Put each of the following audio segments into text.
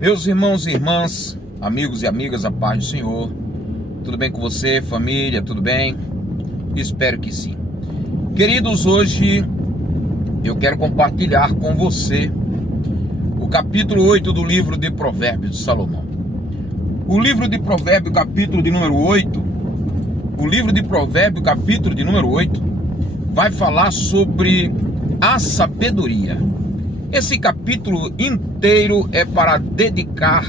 Meus irmãos e irmãs, amigos e amigas, a paz do Senhor. Tudo bem com você, família? Tudo bem? Espero que sim. Queridos, hoje eu quero compartilhar com você o capítulo 8 do livro de Provérbios de Salomão. O livro de Provérbios, capítulo de número 8, o livro de Provérbios, capítulo de número 8, vai falar sobre a sabedoria. Esse capítulo inteiro é para dedicar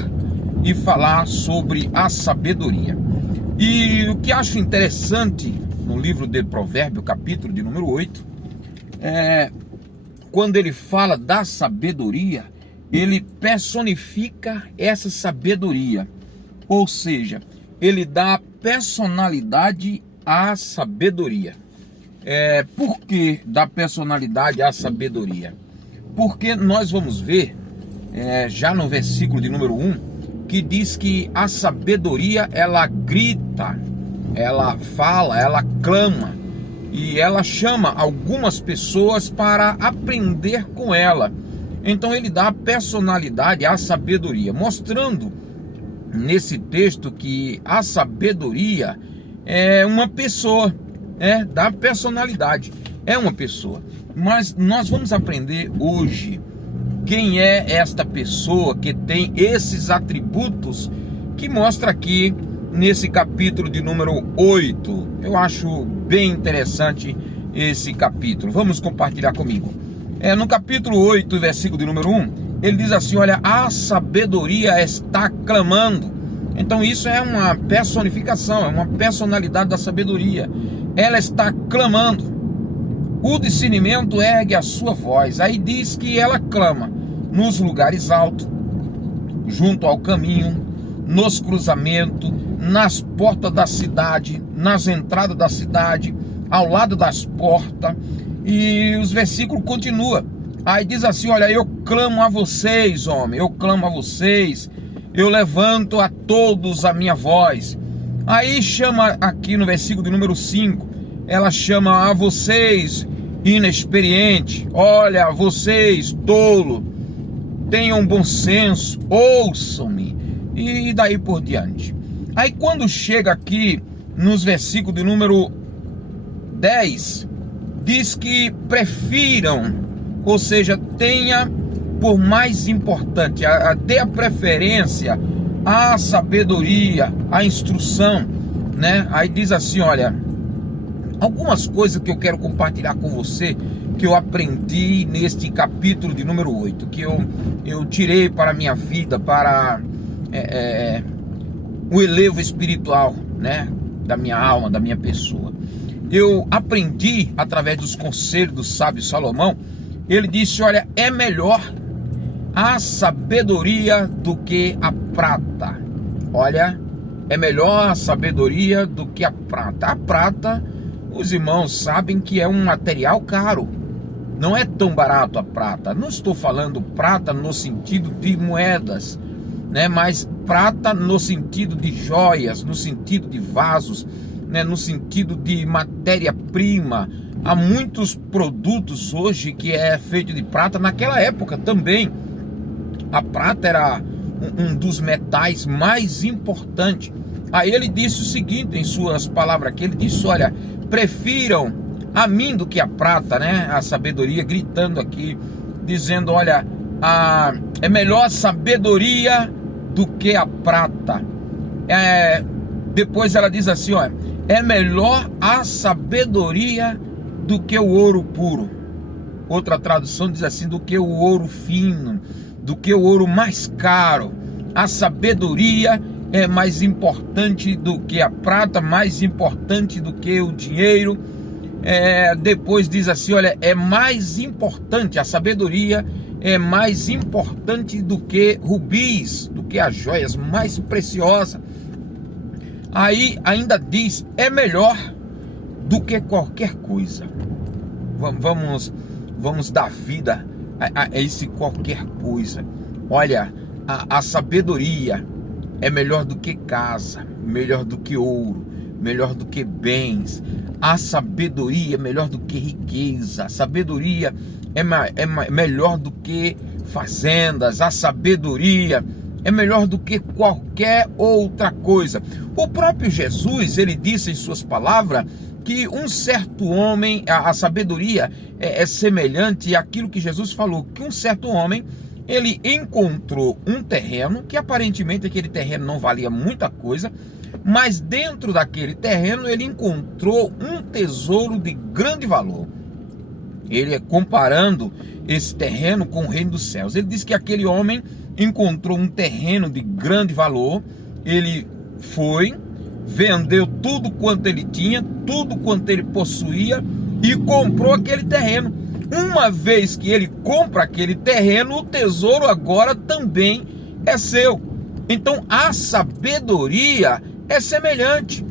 e falar sobre a sabedoria. E o que acho interessante no livro de Provérbios, capítulo de número 8, é quando ele fala da sabedoria, ele personifica essa sabedoria. Ou seja, ele dá personalidade à sabedoria. Por que dá personalidade à sabedoria? Porque nós vamos ver, já no versículo de número 1, que diz que a sabedoria, ela grita, ela fala, ela clama, e ela chama algumas pessoas para aprender com ela. Então ele dá personalidade à sabedoria, mostrando nesse texto que a sabedoria é uma pessoa, dá personalidade, é uma pessoa. Mas nós vamos aprender hoje quem é esta pessoa que tem esses atributos que mostra aqui nesse capítulo de número 8. Eu acho bem interessante esse capítulo. Vamos compartilhar comigo. No capítulo 8, versículo de número 1, ele diz assim: olha, a sabedoria está clamando. Então isso é uma personificação, é uma personalidade da sabedoria. Ela está clamando. O discernimento ergue a sua voz. Aí diz que ela clama nos lugares altos, junto ao caminho, nos cruzamentos, nas portas da cidade, nas entradas da cidade, ao lado das portas. E os versículos continuam. Aí diz assim: olha, eu clamo a vocês, homem, eu clamo a vocês, eu levanto a todos a minha voz. Aí chama aqui no versículo de número 5, ela chama a vocês inexperiente, olha, vocês tolo, tenham bom senso, ouçam-me, e daí por diante. Aí quando chega aqui nos versículos de número 10, diz que prefiram, ou seja, tenha por mais importante, dê a preferência à sabedoria, à instrução, né? Aí diz assim, olha, algumas coisas que eu quero compartilhar com você, que eu aprendi neste capítulo de número 8, que eu tirei para a minha vida, para o elevo espiritual, né, da minha alma, da minha pessoa. Eu aprendi através dos conselhos do sábio Salomão. Ele disse, olha, é melhor a sabedoria do que a prata. Olha, é melhor a sabedoria do que a prata. A prata, os irmãos sabem que é um material caro. Não é tão barato a prata. Não estou falando prata no sentido de moedas, né? Mas prata no sentido de joias, no sentido de vasos, né? No sentido de matéria-prima. Há muitos produtos hoje que é feito de prata. Naquela época também a prata era um dos metais mais importantes. Aí ele disse o seguinte em suas palavras aqui, ele disse, olha, prefiram a mim do que a prata, né? A sabedoria, gritando aqui, dizendo, olha, é melhor a sabedoria do que a prata. Depois ela diz assim, olha, é melhor a sabedoria do que o ouro puro. Outra tradução diz assim, do que o ouro fino, do que o ouro mais caro. A sabedoria é mais importante do que a prata, mais importante do que o dinheiro. Depois diz assim, olha, é mais importante, a sabedoria é mais importante do que rubis, do que as joias mais preciosas. Aí ainda diz, é melhor do que qualquer coisa. Vamos dar vida a esse qualquer coisa. Olha, a sabedoria é melhor do que casa, melhor do que ouro, melhor do que bens. A sabedoria é melhor do que riqueza. A sabedoria é melhor do que fazendas. A sabedoria é melhor do que qualquer outra coisa. O próprio Jesus, ele disse em suas palavras que um certo homem, a sabedoria é semelhante àquilo que Jesus falou, que um certo homem, ele encontrou um terreno, que aparentemente aquele terreno não valia muita coisa, mas dentro daquele terreno ele encontrou um tesouro de grande valor. Ele comparando esse terreno com o reino dos céus. Ele diz que aquele homem encontrou um terreno de grande valor, ele foi, vendeu tudo quanto ele tinha, tudo quanto ele possuía e comprou aquele terreno. Uma vez que ele compra aquele terreno, o tesouro agora também é seu. Então a sabedoria é semelhante.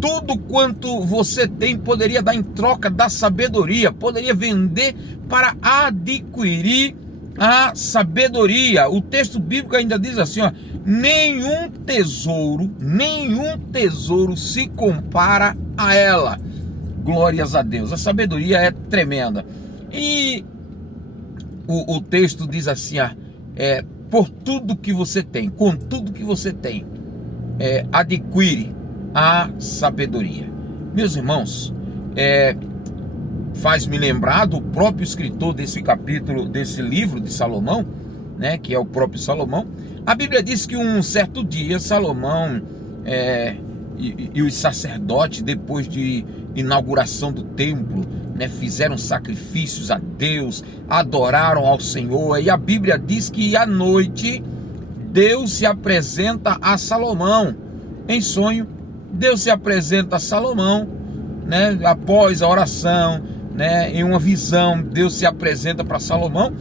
Tudo quanto você tem poderia dar em troca da sabedoria, poderia vender para adquirir a sabedoria. O texto bíblico ainda diz assim, ó, nenhum tesouro se compara a ela. Glórias a Deus, a sabedoria é tremenda. E o texto diz assim, ó, por tudo que você tem, com tudo que você tem, adquire a sabedoria. Meus irmãos, faz-me lembrar do próprio escritor desse capítulo, desse livro de Salomão, né, que é o próprio Salomão. A Bíblia diz que um certo dia Salomão e os sacerdotes, depois de inauguração do templo, né, fizeram sacrifícios a Deus, adoraram ao Senhor, e a Bíblia diz que à noite Deus se apresenta a Salomão em sonho. Deus se apresenta a Salomão, né, após a oração, né, em uma visão. Deus se apresenta para Salomão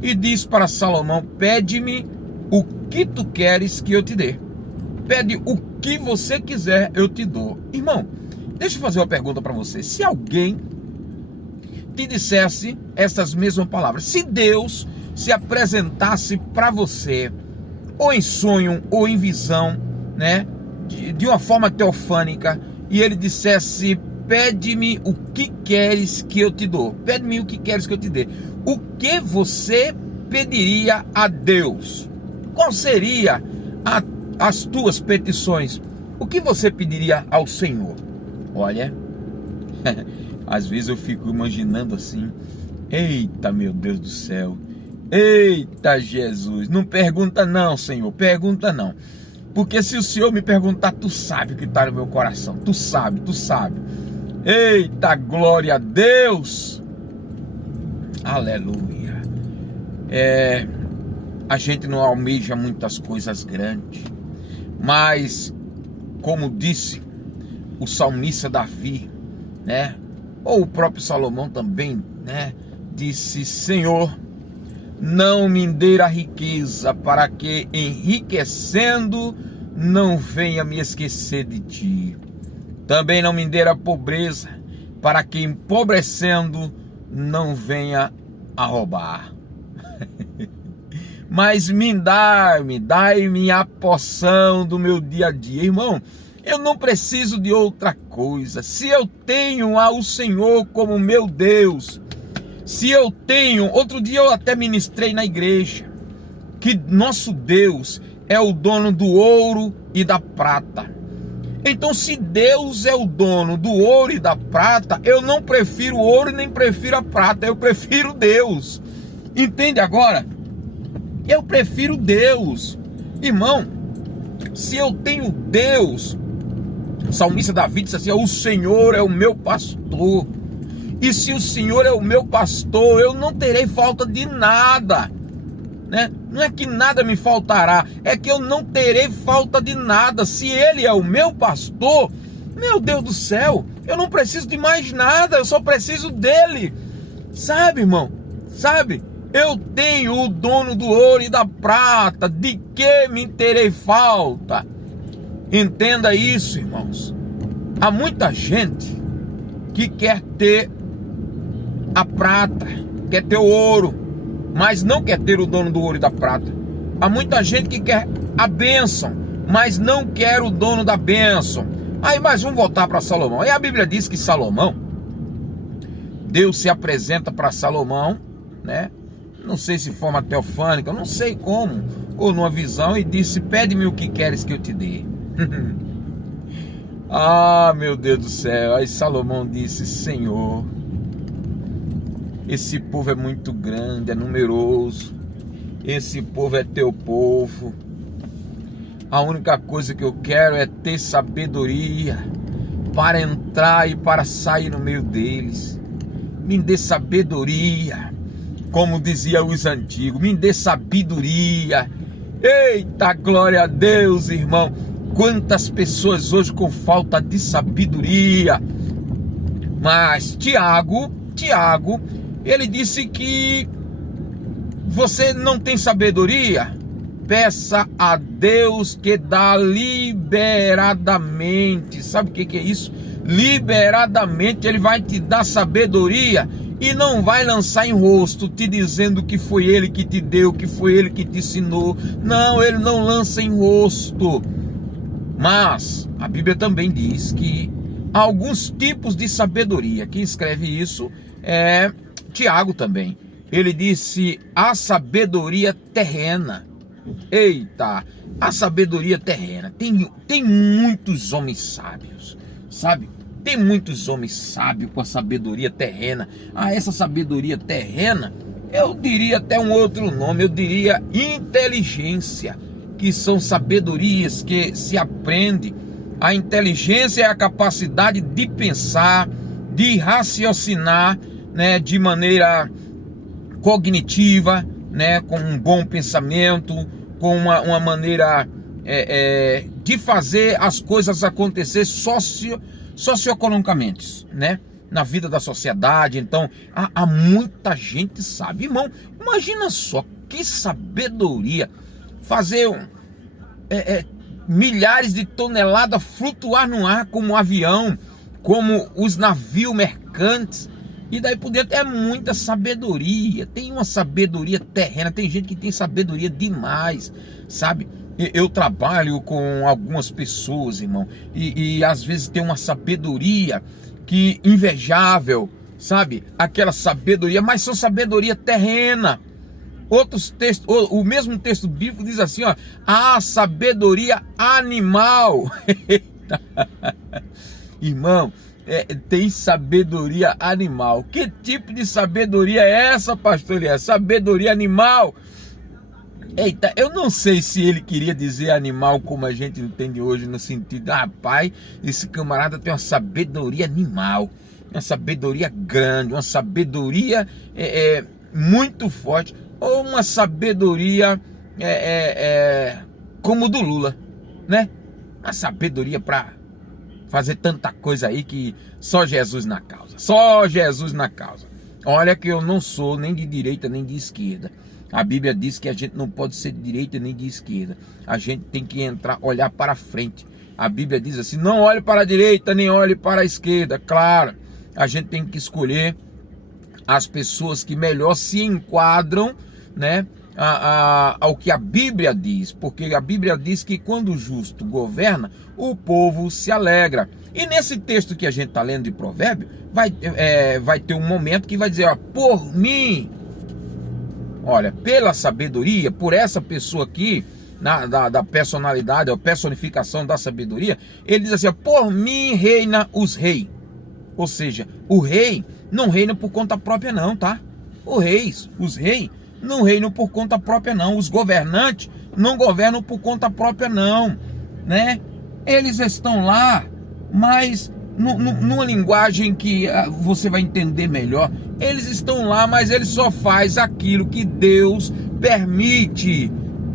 e diz para Salomão: pede-me o que tu queres que eu te dê. Pede o que você quiser, eu te dou. Irmão, deixa eu fazer uma pergunta para você. Se alguém te dissesse essas mesmas palavras, se Deus se apresentasse para você, ou em sonho, ou em visão, né, de uma forma teofânica, e ele dissesse: pede-me o que queres que eu te dou, pede-me o que queres que eu te dê, o que você pediria a Deus? Qual seria as tuas petições? O que você pediria ao Senhor? Olha, às vezes eu fico imaginando assim: eita, meu Deus do céu, eita Jesus, não pergunta não, Senhor, pergunta não, porque se o Senhor me perguntar, tu sabe o que está no meu coração, tu sabe, eita, glória a Deus, aleluia. A gente não almeja muitas coisas grandes, mas como disse o salmista Davi, né, ou o próprio Salomão também, né, disse: Senhor, não me dê a riqueza, para que enriquecendo não venha me esquecer de ti. Também não me dê a pobreza, para que empobrecendo não venha a roubar. Mas dai-me a porção do meu dia a dia. Irmão, eu não preciso de outra coisa. Se eu tenho ao Senhor como meu Deus, se eu tenho, outro dia eu até ministrei na igreja, que nosso Deus é o dono do ouro e da prata. Então, se Deus é o dono do ouro e da prata, eu não prefiro o ouro nem prefiro a prata, eu prefiro Deus. Entende agora? Eu prefiro Deus. Irmão, se eu tenho Deus, o salmista Davi disse assim: o Senhor é o meu pastor. E se o Senhor é o meu pastor, eu não terei falta de nada, né? Não é que nada me faltará, é que eu não terei falta de nada. Se Ele é o meu pastor, meu Deus do céu, eu não preciso de mais nada, eu só preciso dEle. Sabe, irmão? Sabe? Eu tenho o dono do ouro e da prata, de que me terei falta? Entenda isso, irmãos. Há muita gente que quer ter a prata, quer ter o ouro, mas não quer ter o dono do ouro e da prata. Há muita gente que quer a bênção, mas não quer o dono da bênção. Aí, mas vamos voltar para Salomão. Aí a Bíblia diz que Salomão, Deus se apresenta para Salomão, né, não sei se forma teofânica, não sei como, ou numa visão, e disse: pede-me o que queres que eu te dê. Ah, meu Deus do céu. Aí Salomão disse: Senhor, esse povo é muito grande, é numeroso, esse povo é teu povo, a única coisa que eu quero é ter sabedoria para entrar e para sair no meio deles. Me dê sabedoria, como dizia os antigos, me dê sabedoria. Eita, glória a Deus, irmão. Quantas pessoas hoje com falta de sabedoria. Mas Tiago, ele disse que você não tem sabedoria, peça a Deus que dá liberadamente. Sabe o que é isso? Liberadamente Ele vai te dar sabedoria e não vai lançar em rosto, te dizendo que foi Ele que te deu, que foi Ele que te ensinou. Não, Ele não lança em rosto. Mas a Bíblia também diz que há alguns tipos de sabedoria. Quem escreve isso é Tiago também. Ele disse: a sabedoria terrena. Eita, a sabedoria terrena. Tem muitos homens sábios, sabe? Tem muitos homens sábios com a sabedoria terrena. Ah, essa sabedoria terrena, eu diria até um outro nome, eu diria inteligência, que são sabedorias que se aprende. A inteligência é a capacidade de pensar, de raciocinar, né, de maneira cognitiva, né, com um bom pensamento, com uma maneira de fazer as coisas acontecer socioeconomicamente, né, na vida da sociedade. Então há muita gente sábia, irmão. Imagina só que sabedoria fazer milhares de toneladas flutuar no ar como um avião, como os navios mercantes. E daí por dentro é muita sabedoria. Tem uma sabedoria terrena. Tem gente que tem sabedoria demais, sabe? Eu trabalho com algumas pessoas, irmão, e às vezes tem uma sabedoria que invejável, sabe? Aquela sabedoria, mas são sabedoria terrena. Outros textos, o mesmo texto bíblico diz assim, ó: a sabedoria animal. Irmão, tem sabedoria animal. Que tipo de sabedoria é essa, pastor? É sabedoria animal. Eita, eu não sei se ele queria dizer animal como a gente entende hoje, no sentido: pai, esse camarada tem uma sabedoria animal, uma sabedoria grande, uma sabedoria muito forte, ou uma sabedoria como do Lula, né? Uma sabedoria para fazer tanta coisa aí que só Jesus na causa, só Jesus na causa. Olha que eu não sou nem de direita nem de esquerda. A Bíblia diz que a gente não pode ser de direita nem de esquerda. A gente tem que olhar para frente. A Bíblia diz assim: não olhe para a direita nem olhe para a esquerda. Claro, a gente tem que escolher as pessoas que melhor se enquadram, né, ao que a Bíblia diz. Porque a Bíblia diz que quando o justo governa, o povo se alegra. E nesse texto que a gente está lendo de Provérbio, vai ter um momento que vai dizer: ó, por mim, olha, pela sabedoria, por essa pessoa aqui, da personalidade, a personificação da sabedoria, ele diz assim: ó, por mim reina os reis. Ou seja, o rei não reina por conta própria não, tá? Os reis não reinam por conta própria não. Os governantes não governam por conta própria não, né? Eles estão lá, mas numa linguagem que você vai entender melhor. Eles estão lá, mas eles só fazem aquilo que Deus permite,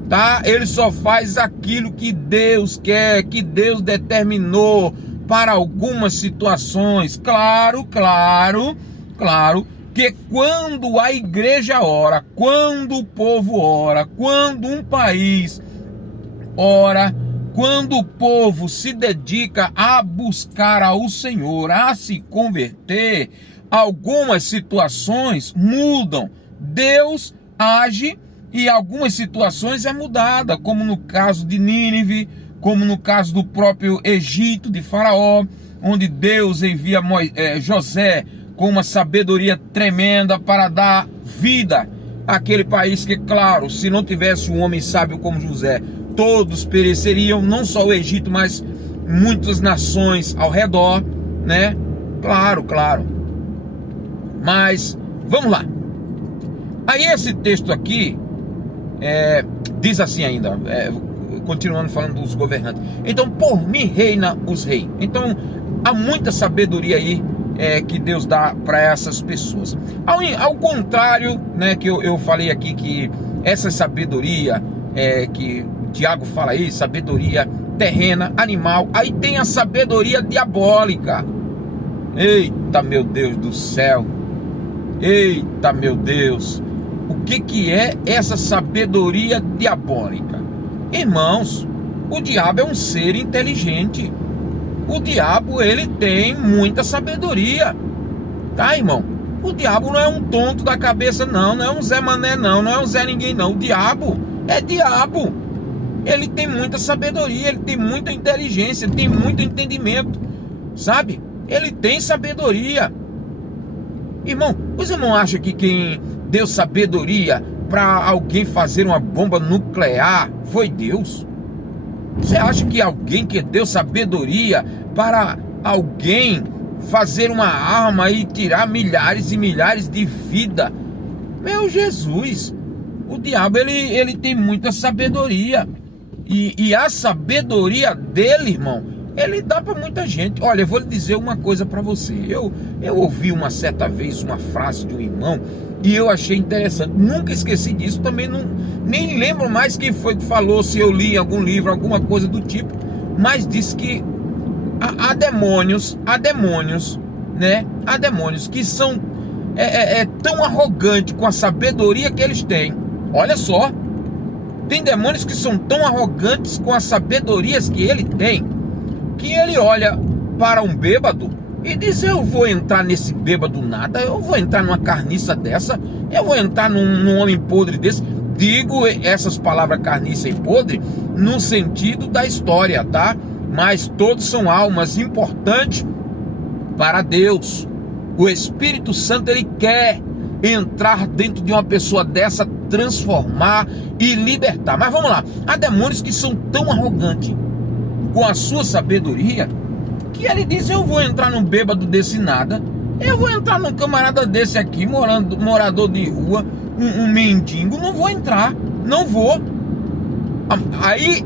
tá? Ele só faz aquilo que Deus quer, que Deus determinou para algumas situações. Claro que quando a igreja ora, quando o povo ora, quando um país ora, quando o povo se dedica a buscar ao Senhor, a se converter, algumas situações mudam. Deus age e algumas situações é mudada, como no caso de Nínive, como no caso do próprio Egito, de Faraó, onde Deus envia José com uma sabedoria tremenda para dar vida aquele país que, claro, se não tivesse um homem sábio como José, todos pereceriam, não só o Egito, mas muitas nações ao redor, né? Claro, claro. Mas, vamos lá. Aí esse texto aqui, diz assim ainda, continuando falando dos governantes. Então, por mim reina os reis. Então, há muita sabedoria aí que Deus dá para essas pessoas. Ao contrário, né, que eu falei aqui que essa sabedoria que Tiago fala aí, sabedoria terrena, animal, aí tem a sabedoria diabólica. Eita, meu Deus do céu. Eita, meu Deus. O que é essa sabedoria diabólica? Irmãos, o diabo é um ser inteligente. O diabo, ele tem muita sabedoria. Tá, irmão? O diabo não é um tonto da cabeça, não. Não é um Zé Mané, não. Não é um Zé Ninguém, não. O diabo é diabo. Ele tem muita sabedoria, ele tem muita inteligência, ele tem muito entendimento. Sabe? Ele tem sabedoria. Irmão, os irmãos acham que quem deu sabedoria para alguém fazer uma bomba nuclear foi Deus? Você acha que alguém que deu sabedoria para alguém fazer uma arma e tirar milhares e milhares de vidas? Meu Jesus, o diabo ele tem muita sabedoria. E a sabedoria dele, irmão, ele dá para muita gente. Olha, eu vou lhe dizer uma coisa para você. Eu ouvi uma certa vez uma frase de um irmão e eu achei interessante. Nunca esqueci disso. Também nem lembro mais quem foi que falou, se eu li em algum livro, alguma coisa do tipo. Mas disse que há demônios, né? Há demônios que são tão arrogantes com a sabedoria que eles têm. Olha só. Tem demônios que são tão arrogantes com as sabedorias que ele tem, que ele olha para um bêbado e diz: eu vou entrar nesse bêbado nada, eu vou entrar numa carniça dessa, eu vou entrar num homem podre desse. Digo essas palavras carniça e podre no sentido da história, tá? Mas todos são almas importantes para Deus. O Espírito Santo, ele quer entrar dentro de uma pessoa dessa, transformar e libertar. Mas vamos lá, há demônios que são tão arrogantes com a sua sabedoria, que ele diz: eu vou entrar num bêbado desse nada, eu vou entrar num camarada desse aqui, morador de rua, um mendigo, não vou entrar, não vou. Aí,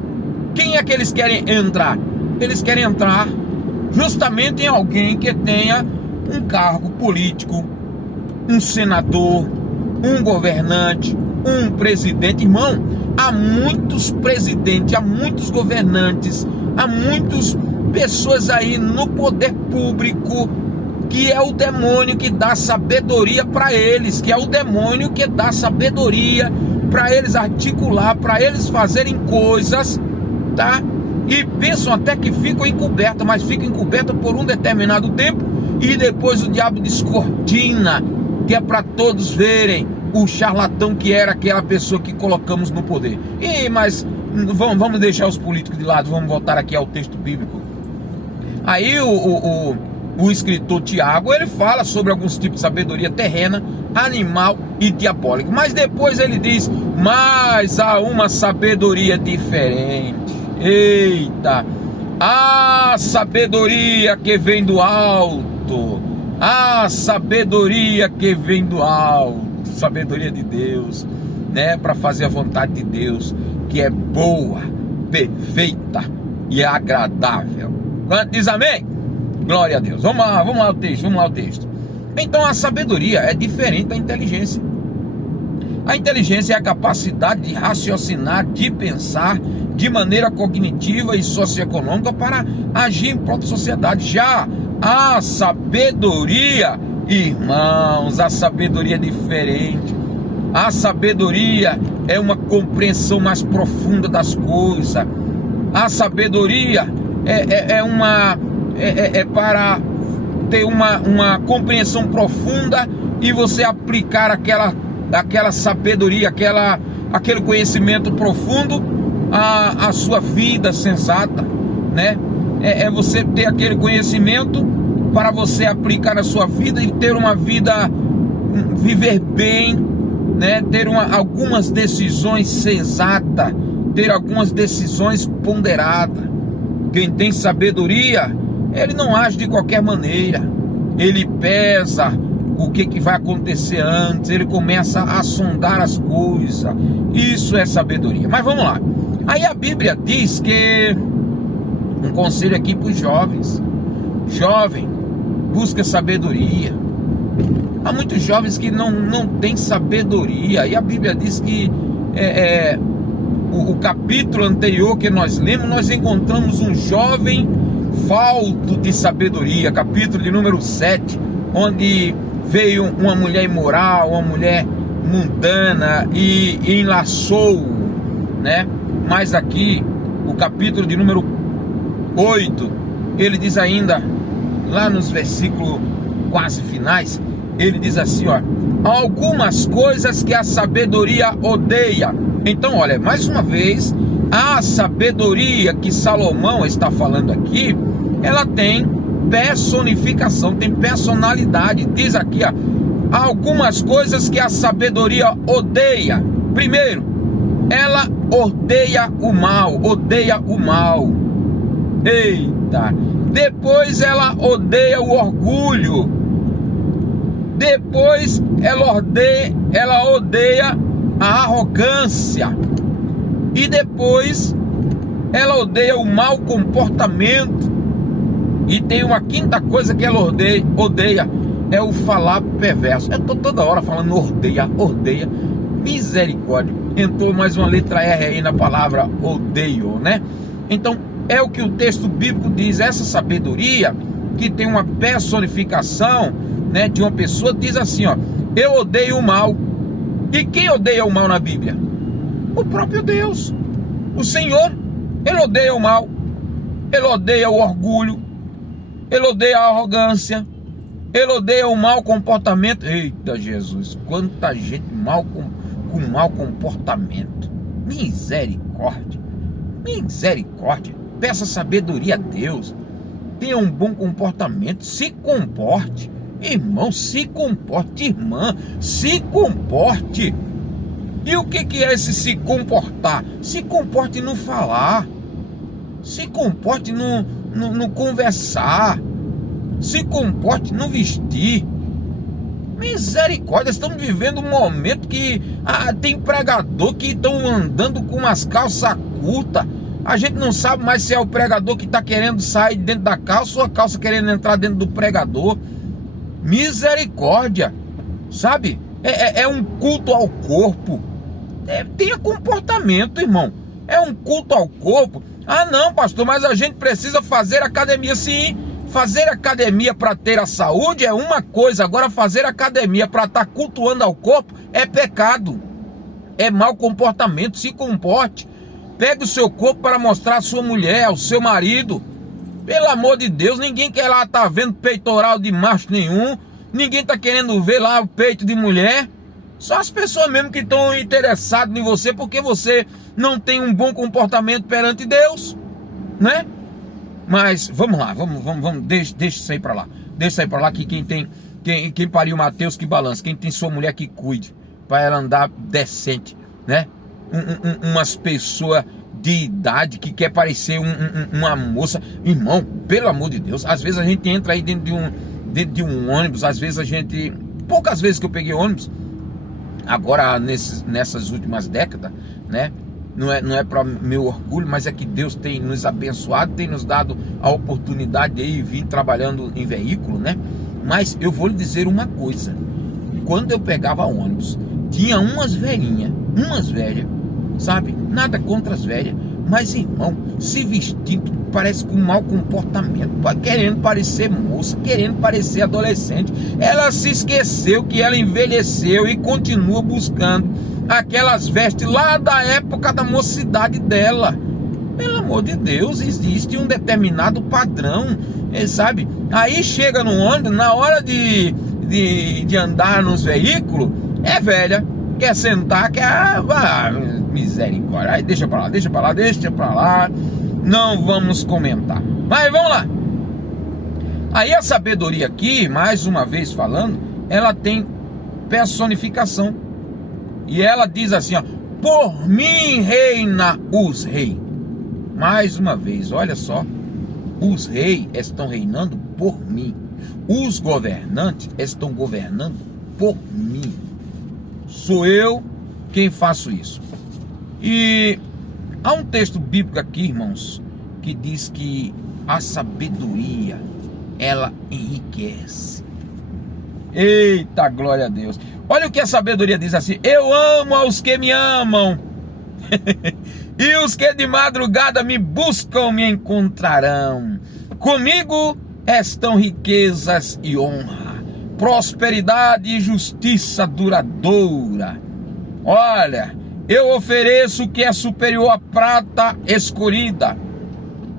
quem é que eles querem entrar? Eles querem entrar justamente em alguém que tenha um cargo político, um senador, um governante, um presidente. Irmão, há muitos presidentes, há muitos governantes, há muitas pessoas aí no poder público que é o demônio que dá sabedoria para eles, que é o demônio que dá sabedoria para eles articular, para eles fazerem coisas, tá? E pensam até que ficam encobertas, mas ficam encobertas por um determinado tempo e depois o diabo descortina, que é para todos verem o charlatão que era aquela pessoa que colocamos no poder. Mas vamos deixar os políticos de lado, vamos voltar aqui ao texto bíblico. Aí o escritor Tiago, ele fala sobre alguns tipos de sabedoria terrena, animal e diabólica. Mas depois ele diz: mas há uma sabedoria diferente. Eita! A sabedoria que vem do alto. A sabedoria que vem do alto. Sabedoria de Deus, né? Para fazer a vontade de Deus, que é boa, perfeita e agradável. Quanto diz amém? Glória a Deus. Vamos lá ao texto. Então a sabedoria é diferente da inteligência. A inteligência é a capacidade de raciocinar, de pensar de maneira cognitiva e socioeconômica para agir em prol da sociedade. Já a sabedoria, irmãos, a sabedoria é diferente. A sabedoria é uma compreensão mais profunda das coisas. A sabedoria é para ter uma compreensão profunda e você aplicar aquela sabedoria, aquele conhecimento profundo à sua vida sensata, né? É você ter aquele conhecimento para você aplicar na sua vida e ter uma vida, viver bem, né, ter algumas decisões sensatas, ter algumas decisões ponderadas. Quem tem sabedoria, ele não age de qualquer maneira, ele pesa o que vai acontecer antes, ele começa a sondar as coisas. Isso é sabedoria. Mas vamos lá. Aí a Bíblia diz que, um conselho aqui para os jovens: jovem, busca sabedoria. Há muitos jovens que não têm sabedoria, e a Bíblia diz que o capítulo anterior que nós lemos, nós encontramos um jovem falto de sabedoria, capítulo de número 7, onde veio uma mulher imoral, uma mulher mundana e enlaçou, né? Mas aqui, o capítulo de número 8, ele diz ainda, lá nos versículos quase finais, ele diz assim, ó: algumas coisas que a sabedoria odeia. Então, olha, mais uma vez, a sabedoria que Salomão está falando aqui, ela tem personificação, tem personalidade. Diz aqui, ó, algumas coisas que a sabedoria odeia. Primeiro, ela odeia o mal, odeia o mal. Eita! Depois ela odeia o orgulho. Depois ela odeia a arrogância. E depois ela odeia o mau comportamento. E tem uma quinta coisa que ela odeia, é o falar perverso. Eu estou toda hora falando odeia. Misericórdia. Entrou mais uma letra R aí na palavra odeio, né? Então, é o que o texto bíblico diz. Essa sabedoria, que tem uma personificação, né, de uma pessoa, diz assim, ó: eu odeio o mal. E quem odeia o mal na Bíblia? O próprio Deus, o Senhor. Ele odeia o mal, ele odeia o orgulho, ele odeia a arrogância, ele odeia o mau comportamento. Eita Jesus, quanta gente com mau comportamento. Misericórdia, misericórdia. Peça sabedoria a Deus, tenha um bom comportamento, se comporte, irmão, se comporte, irmã, se comporte. E o que é esse se comportar? Se comporte no falar, se comporte no conversar, se comporte no vestir. Misericórdia, estamos vivendo um momento que tem pregador que estão andando com umas calças curtas. A gente não sabe mais se é o pregador que está querendo sair dentro da calça ou a calça querendo entrar dentro do pregador. Misericórdia, sabe? É um culto ao corpo. Tenha comportamento, irmão. É um culto ao corpo. Ah não, pastor, mas a gente precisa fazer academia. Sim, fazer academia para ter a saúde é uma coisa. Agora fazer academia para estar cultuando ao corpo é pecado, é mau comportamento. Se comporte. Pegue o seu corpo para mostrar a sua mulher, ao seu marido. Pelo amor de Deus, ninguém quer lá estar vendo peitoral de macho nenhum. Ninguém está querendo ver lá o peito de mulher. Só as pessoas mesmo que estão interessadas em você porque você não tem um bom comportamento perante Deus, né? Mas vamos lá, vamos deixa isso aí para lá. Deixa isso aí para lá, que quem pariu Mateus que balance, quem tem sua mulher que cuide, para ela andar decente, né? Umas pessoas de idade que quer parecer uma moça. Irmão, pelo amor de Deus, às vezes a gente entra aí dentro de um ônibus, às vezes poucas vezes que eu peguei ônibus, agora nessas últimas décadas, né? Não é para meu orgulho, mas é que Deus tem nos abençoado, tem nos dado a oportunidade de ir vir trabalhando em veículo, né? Mas eu vou lhe dizer uma coisa: quando eu pegava ônibus, tinha umas velhas, sabe? Nada contra as velhas, mas irmão, se vestindo, parece com mau comportamento, querendo parecer moça, querendo parecer adolescente. Ela se esqueceu que ela envelheceu e continua buscando aquelas vestes lá da época da mocidade dela. Pelo amor de Deus, existe um determinado padrão, sabe? Aí chega no ônibus, na hora de andar nos veículos, é velha, quer sentar, misericórdia. Aí deixa pra lá, não vamos comentar. Mas vamos lá. Aí a sabedoria aqui, mais uma vez falando, ela tem personificação. E ela diz assim, ó: por mim reina os reis. Mais uma vez, olha só, os reis estão reinando por mim. Os governantes estão governando por mim. Sou eu quem faço isso. E há um texto bíblico aqui, irmãos, que diz que a sabedoria, ela enriquece. Eita, glória a Deus. Olha o que a sabedoria diz assim: eu amo aos que me amam, e os que de madrugada me buscam me encontrarão. Comigo estão riquezas e honra, prosperidade e justiça duradoura. Olha, eu ofereço o que é superior à prata escorida.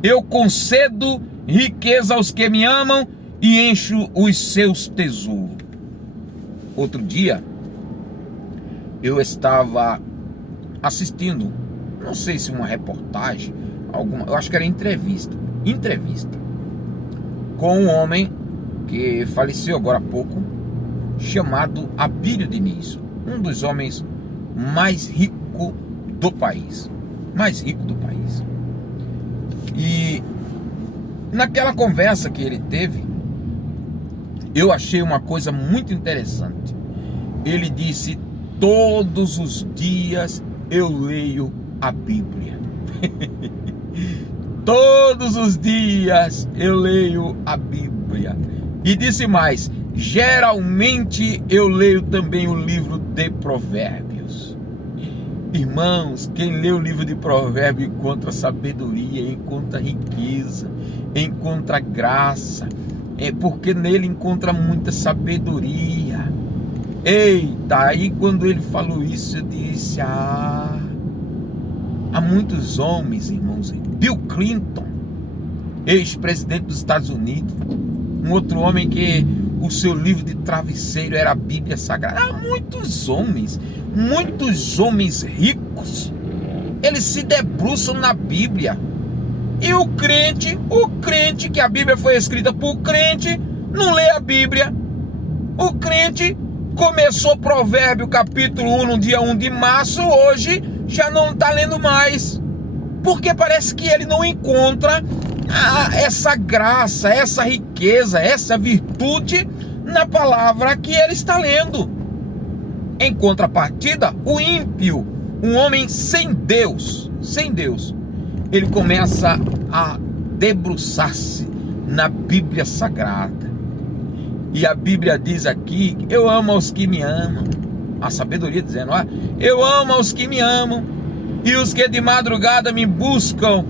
Eu concedo riqueza aos que me amam e encho os seus tesouros. Outro dia, eu estava assistindo, não sei se uma reportagem, eu acho que era entrevista, com um homem que faleceu agora há pouco, chamado Abílio Diniz, um dos homens mais ricos do país, E naquela conversa que ele teve, eu achei uma coisa muito interessante. Ele disse: todos os dias eu leio a Bíblia. Todos os dias eu leio a Bíblia. E disse mais: geralmente eu leio também o livro de Provérbios. Irmãos, quem lê o livro de Provérbios encontra sabedoria, encontra riqueza, encontra graça, porque nele encontra muita sabedoria. Eita, aí quando ele falou isso, eu disse: há muitos homens, irmãos. Bill Clinton, ex-presidente dos Estados Unidos, um outro homem que o seu livro de travesseiro era a Bíblia Sagrada. Há muitos homens ricos, eles se debruçam na Bíblia. E o crente que a Bíblia foi escrita por crente, não lê a Bíblia. O crente começou Provérbio capítulo 1 no dia 1 de março, hoje já não está lendo mais, porque parece que ele não encontra essa graça, essa riqueza, essa virtude na palavra que ele está lendo. Em contrapartida, o ímpio, um homem sem Deus, ele começa a debruçar-se na Bíblia Sagrada. E a Bíblia diz aqui: eu amo aos que me amam. A sabedoria dizendo: eu amo aos que me amam, e os que de madrugada me buscam,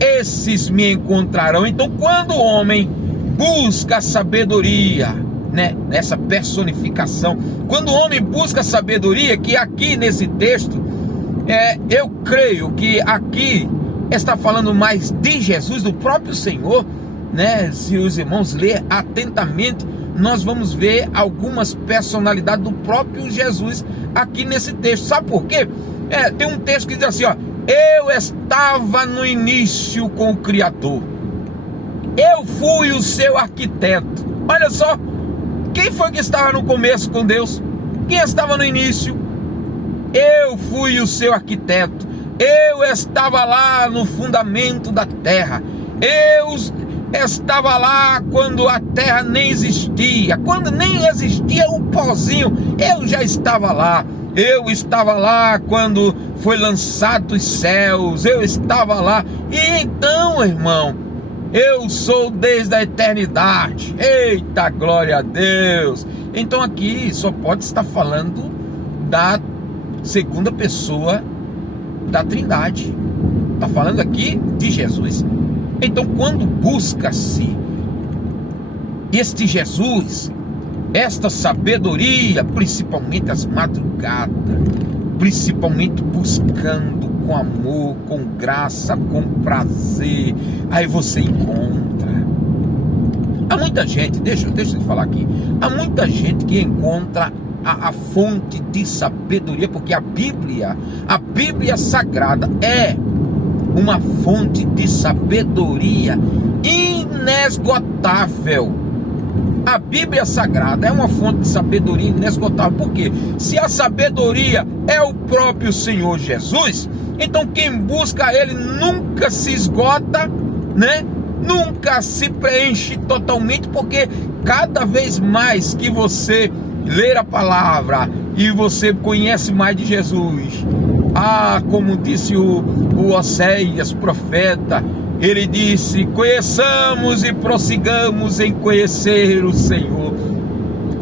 esses me encontrarão. Então, quando o homem busca a sabedoria, né, nessa personificação, quando o homem busca a sabedoria, que aqui nesse texto, eu creio que aqui está falando mais de Jesus, do próprio Senhor, né? Se os irmãos lerem atentamente, nós vamos ver algumas personalidades do próprio Jesus aqui nesse texto. Sabe por quê? Tem um texto que diz assim, ó: eu estava no início com o Criador, eu fui o seu arquiteto. Olha só, quem foi que estava no começo com Deus? Quem estava no início? Eu fui o seu arquiteto. Eu estava lá no fundamento da terra. Eu estava lá quando a terra nem existia, quando nem existia o pozinho. Eu já estava lá. Eu estava lá quando foi lançado os céus. Eu estava lá. E então, irmão, eu sou desde a eternidade. Eita, glória a Deus. Então aqui só pode estar falando da segunda pessoa da Trindade. Está falando aqui de Jesus. Então, quando busca-se este Jesus, esta sabedoria, principalmente às madrugadas, principalmente buscando com amor, com graça, com prazer, aí você encontra. Há muita gente, deixa eu falar aqui, há muita gente que encontra a fonte de sabedoria, porque a Bíblia Sagrada é uma fonte de sabedoria inesgotável. A Bíblia Sagrada é uma fonte de sabedoria inesgotável. Por quê? Se a sabedoria é o próprio Senhor Jesus, então quem busca Ele nunca se esgota, né? Nunca se preenche totalmente, porque cada vez mais que você ler a palavra e você conhece mais de Jesus, como disse o Oséias, profeta, ele disse: conheçamos e prossigamos em conhecer o Senhor.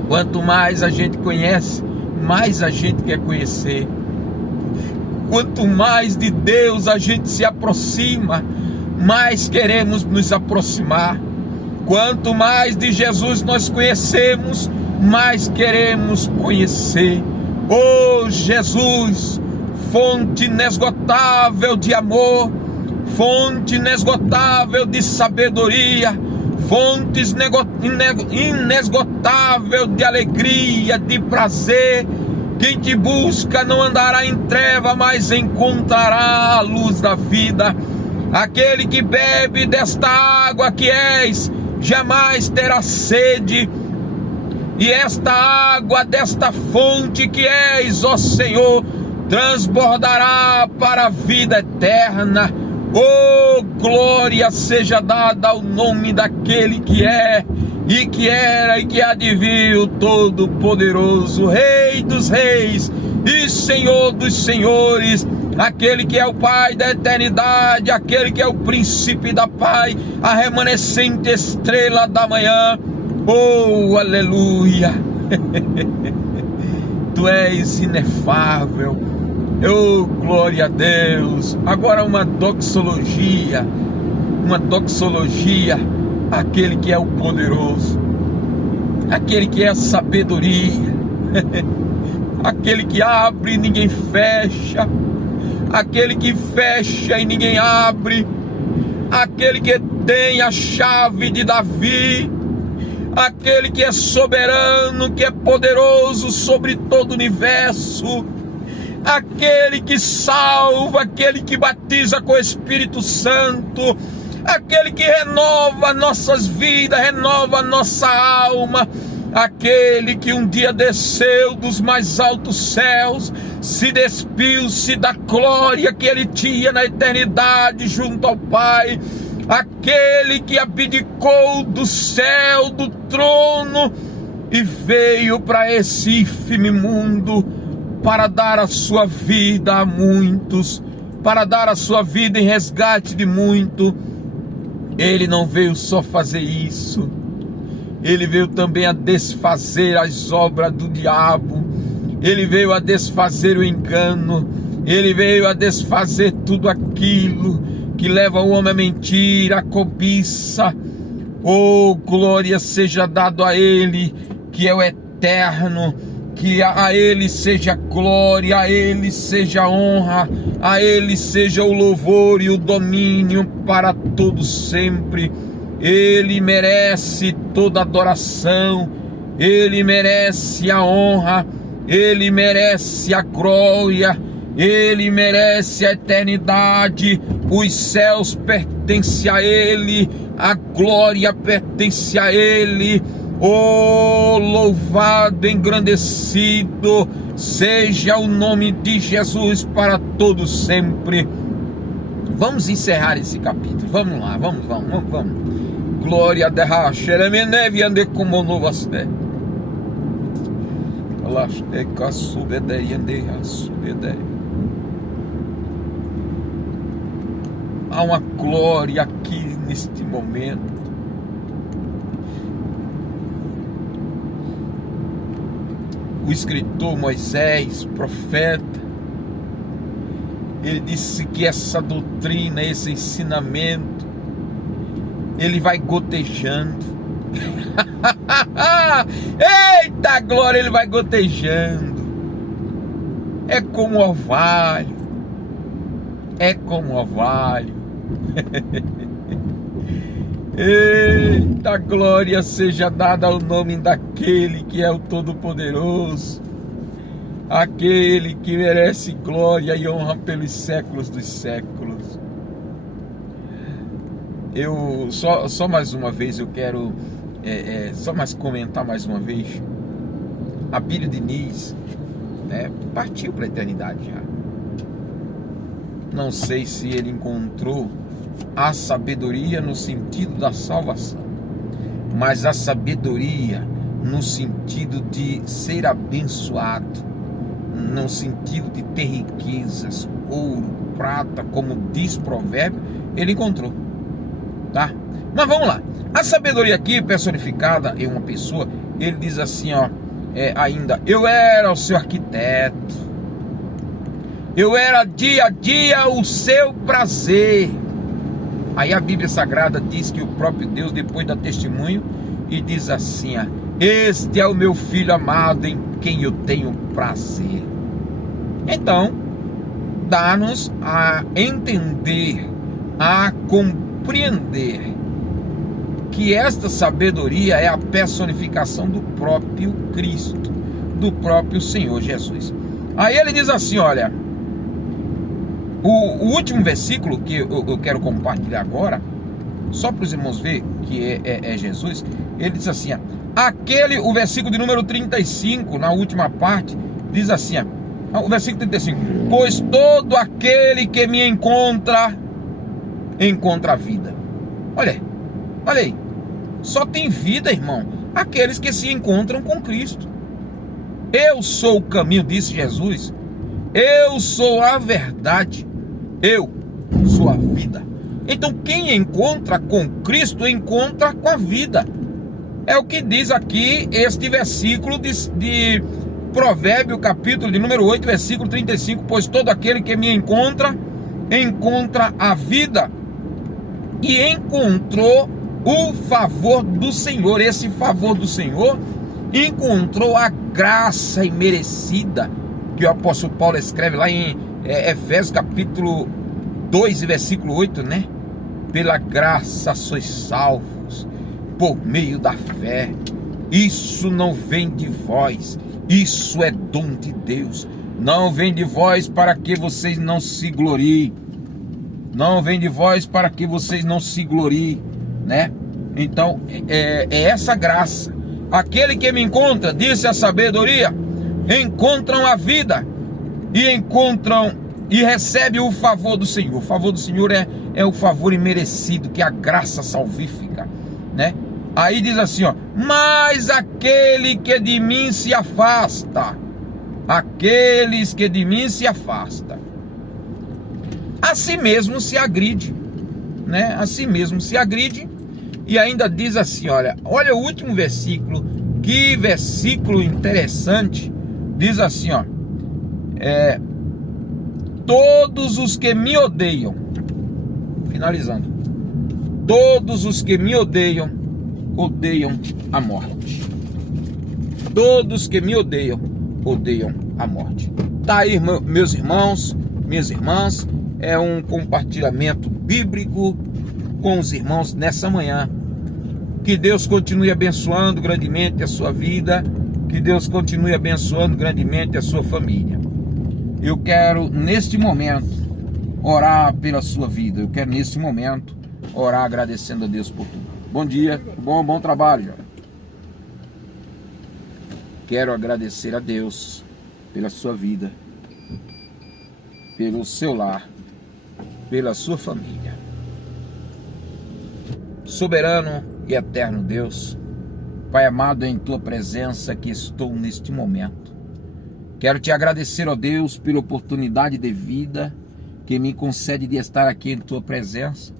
Quanto mais a gente conhece, mais a gente quer conhecer. Quanto mais de Deus a gente se aproxima, mais queremos nos aproximar. Quanto mais de Jesus nós conhecemos, mais queremos conhecer. Oh Jesus, fonte inesgotável de amor, fonte inesgotável de sabedoria, fonte inesgotável de alegria, de prazer. Quem te busca não andará em treva, mas encontrará a luz da vida. Aquele que bebe desta água que és, jamais terá sede. E esta água desta fonte que és, ó Senhor, transbordará para a vida eterna. Oh, glória seja dada ao nome daquele que é, e que era, e que há de vir, o Todo-Poderoso, Rei dos Reis e Senhor dos Senhores, aquele que é o Pai da eternidade, aquele que é o Príncipe da paz, a remanescente estrela da manhã. Oh, aleluia! Tu és inefável. Oh, glória a Deus. Agora uma doxologia, aquele que é o poderoso, aquele que é a sabedoria, aquele que abre e ninguém fecha, aquele que fecha e ninguém abre, aquele que tem a chave de Davi, aquele que é soberano, que é poderoso sobre todo o universo, aquele que salva, aquele que batiza com o Espírito Santo, aquele que renova nossas vidas, renova nossa alma, aquele que um dia desceu dos mais altos céus, se despiu-se da glória que ele tinha na eternidade junto ao Pai, aquele que abdicou do céu, do trono, e veio para esse ínfimo mundo para dar a sua vida a muitos, para dar a sua vida em resgate de muito. Ele não veio só fazer isso, ele veio também a desfazer as obras do diabo, ele veio a desfazer o engano, ele veio a desfazer tudo aquilo que leva o homem à mentira, à cobiça. Oh, glória seja dado a ele, que é o eterno, que a ele seja glória, a ele seja honra, a ele seja o louvor e o domínio para todos sempre. Ele merece toda adoração, ele merece a honra, ele merece a glória, ele merece a eternidade. Os céus pertencem a ele, a glória pertence a ele. Oh, louvado, engrandecido seja o nome de Jesus para todos sempre. Vamos encerrar esse capítulo. Vamos lá, vamos. Glória a Deus. Xeremeneve ande como novaste. Alaste casubedei ande asubedei. Há uma glória aqui neste momento. O escritor Moisés, profeta, ele disse que essa doutrina, esse ensinamento, ele vai gotejando. Eita glória, ele vai gotejando. É como orvalho. É como orvalho. Eita, glória seja dada ao nome daquele que é o Todo-Poderoso, aquele que merece glória e honra pelos séculos dos séculos. Eu só mais uma vez eu quero só mais comentar mais uma vez. Abílio Diniz, né, partiu para a eternidade já. Não sei se ele encontrou a sabedoria no sentido da salvação, mas a sabedoria no sentido de ser abençoado, no sentido de ter riquezas, ouro, prata, como diz Provérbio, ele encontrou, tá? Mas vamos lá. A sabedoria aqui personificada em uma pessoa, ele diz assim, ó, ainda: eu era o seu arquiteto, eu era dia a dia o seu prazer. Aí a Bíblia Sagrada diz que o próprio Deus depois dá testemunho e diz assim, ó: este é o meu filho amado em quem eu tenho prazer. Então, dá-nos a entender, a compreender que esta sabedoria é a personificação do próprio Cristo, do próprio Senhor Jesus. Aí ele diz assim, olha, o último versículo que eu quero compartilhar agora, só para os irmãos verem que é Jesus, ele diz assim, ó, o versículo de número 35, na última parte, diz assim, ó, o versículo 35, pois todo aquele que me encontra a vida. Olha aí, só tem vida, irmão, aqueles que se encontram com Cristo. Eu sou o caminho, disse Jesus, eu sou a verdade, eu sou a vida. Então quem encontra com Cristo, encontra com a vida. É o que diz aqui este versículo de Provérbio, capítulo de número 8, versículo 35, pois todo aquele que me encontra a vida. E encontrou o favor do Senhor. Esse favor do Senhor encontrou a graça imerecida, que o apóstolo Paulo escreve lá em Efésios capítulo 2 e versículo 8, né? Pela graça sois salvos por meio da fé. Isso não vem de vós, isso é dom de Deus. Não vem de vós para que vocês não se gloriem. Não vem de vós para que vocês não se gloriem, né? Então é essa graça. Aquele que me encontra, disse a sabedoria, encontram a vida e recebe o favor do Senhor. O favor do Senhor é o favor imerecido, que é a graça salvífica, né? Aí diz assim, ó, mas aquele que de mim se afasta, aqueles que de mim se afastam, a si mesmo se agride, né? A si mesmo se agride. E ainda diz assim, olha o último versículo, que versículo interessante. Diz assim, ó, todos os que me odeiam, finalizando, todos os que me odeiam a morte. Todos que me odeiam a morte. Tá aí, meus irmãos, minhas irmãs, é um compartilhamento bíblico com os irmãos nessa manhã. Que Deus continue abençoando grandemente a sua vida, que Deus continue abençoando grandemente a sua família. Eu quero neste momento orar pela sua vida, eu quero neste momento orar agradecendo a Deus por tudo. Bom dia, bom trabalho. Quero agradecer a Deus pela sua vida, pelo seu lar, pela sua família. Soberano e eterno Deus, Pai amado, em tua presença que estou neste momento. Quero te agradecer, ó Deus, pela oportunidade de vida que me concede de estar aqui em tua presença,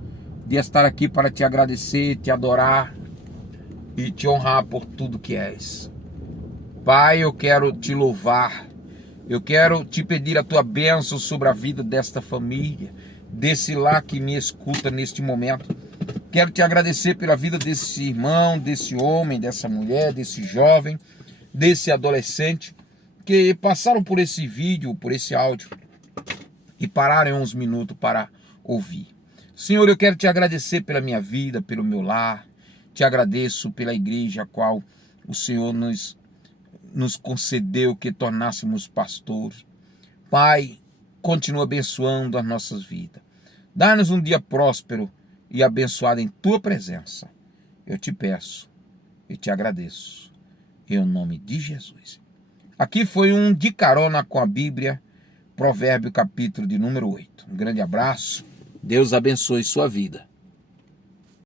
de estar aqui para te agradecer, te adorar e te honrar por tudo que és. Pai, eu quero te louvar, eu quero te pedir a tua bênção sobre a vida desta família, desse lar que me escuta neste momento. Quero te agradecer pela vida desse irmão, desse homem, dessa mulher, desse jovem, desse adolescente, que passaram por esse vídeo, por esse áudio, e pararam uns minutos para ouvir. Senhor, eu quero te agradecer pela minha vida, pelo meu lar. Te agradeço pela igreja a qual o Senhor nos concedeu que tornássemos pastores. Pai, continua abençoando as nossas vidas. Dá-nos um dia próspero e abençoado em tua presença. Eu te peço, e te agradeço. Em nome de Jesus. Aqui foi um De Carona com a Bíblia, Provérbio capítulo de número 8. Um grande abraço. Deus abençoe sua vida.